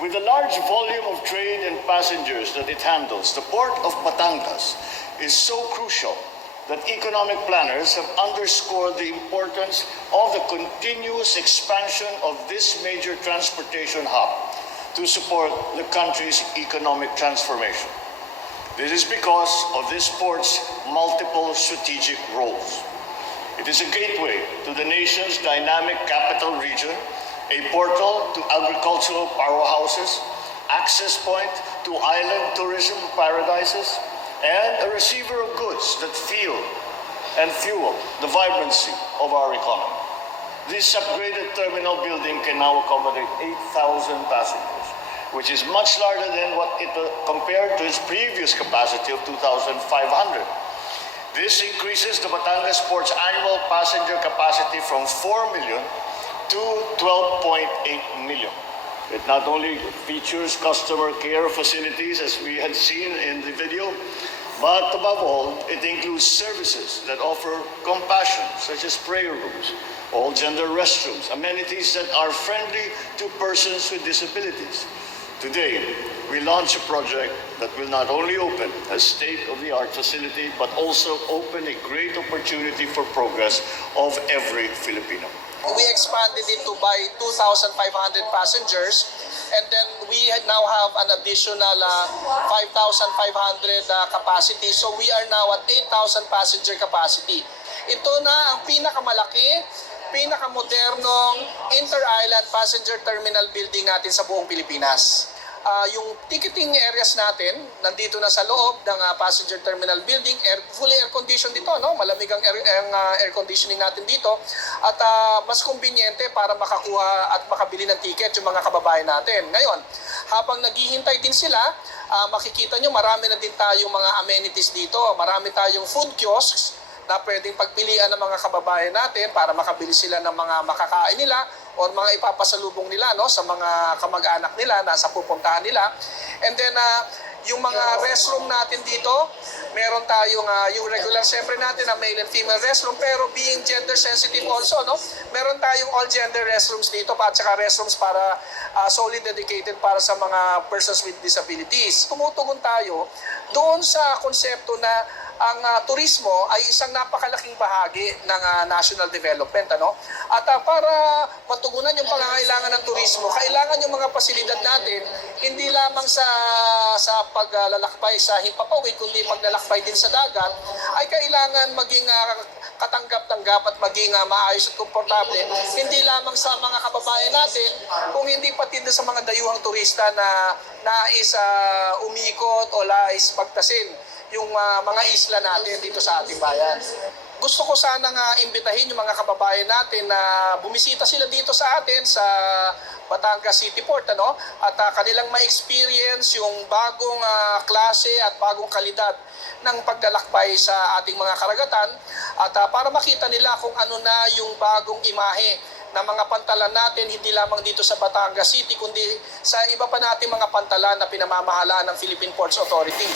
With the large volume of trade and passengers that it handles, the port of Batangas is so crucial that economic planners have underscored the importance of the continuous expansion of this major transportation hub to support the country's economic transformation. This is because of this port's multiple strategic roles. It is a gateway to the nation's dynamic capital region, a portal to agricultural powerhouses, access point to island tourism paradises, and a receiver of goods that fuel the vibrancy of our economy. This upgraded terminal building can now accommodate 8,000 passengers, which is much larger than what it compared to its previous capacity of 2,500. This increases the Batangas Port's annual passenger capacity from 4 million to 12.8 million. It not only features customer care facilities, as we had seen in the video, but above all, it includes services that offer compassion, such as prayer rooms, all-gender restrooms, amenities that are friendly to persons with disabilities. Today, we launch a project that will not only open a state-of-the-art facility, but also open a great opportunity for progress of every Filipino. We expanded it to by 2,500 passengers, and then we now have an additional 5,500 capacity. So we are now at 8,000 passenger capacity. Ito na ang pinakamalaki, pinakamodernong inter-island passenger terminal building natin sa buong Pilipinas. Yung ticketing areas natin, nandito na sa loob ng passenger terminal building, fully air-conditioned dito, no? Malamig ang air conditioning natin dito. At mas kumbinyente para makakuha at makabili ng ticket yung mga kababayan natin. Ngayon, habang naghihintay din sila, makikita nyo marami na din tayong mga amenities dito. Marami tayong food kiosks na pwedeng pagpilian ng mga kababayan natin para makabili sila ng mga makakain nila o mga ipapasalubong nila, no, sa mga kamag-anak nila na sa pupuntahan nila. And then yung mga restroom natin dito, meron tayong yung regular siyempre natin na male and female restroom, pero being gender sensitive also, no, meron tayong all gender restrooms dito at saka restrooms para solely dedicated para sa mga persons with disabilities. Tumutugon tayo doon sa konsepto na ang turismo ay isang napakalaking bahagi ng national development, ano? At para matugunan yung pangangailangan ng turismo, kailangan yung mga pasilidad natin hindi lamang sa paglalakbay sa himpapawid, kundi paglalakbay din sa dagat, ay kailangan maging katanggap-tanggap at maging maayos at komportable, hindi lamang sa mga kababayan natin, kung hindi pati sa mga dayuhang turista na nais umikot o nais pagtasin yung mga isla natin dito sa ating bayan. Gusto ko sanang imbitahin yung mga kababayan natin na bumisita sila dito sa atin sa Batangas City Port, ano? At kanilang ma-experience yung bagong klase at bagong kalidad ng paglalakbay sa ating mga karagatan at para makita nila kung ano na yung bagong imahe ng mga pantalan natin, hindi lamang dito sa Batangas City, kundi sa iba pa nating mga pantalan na pinamamahalaan ng Philippine Ports Authority.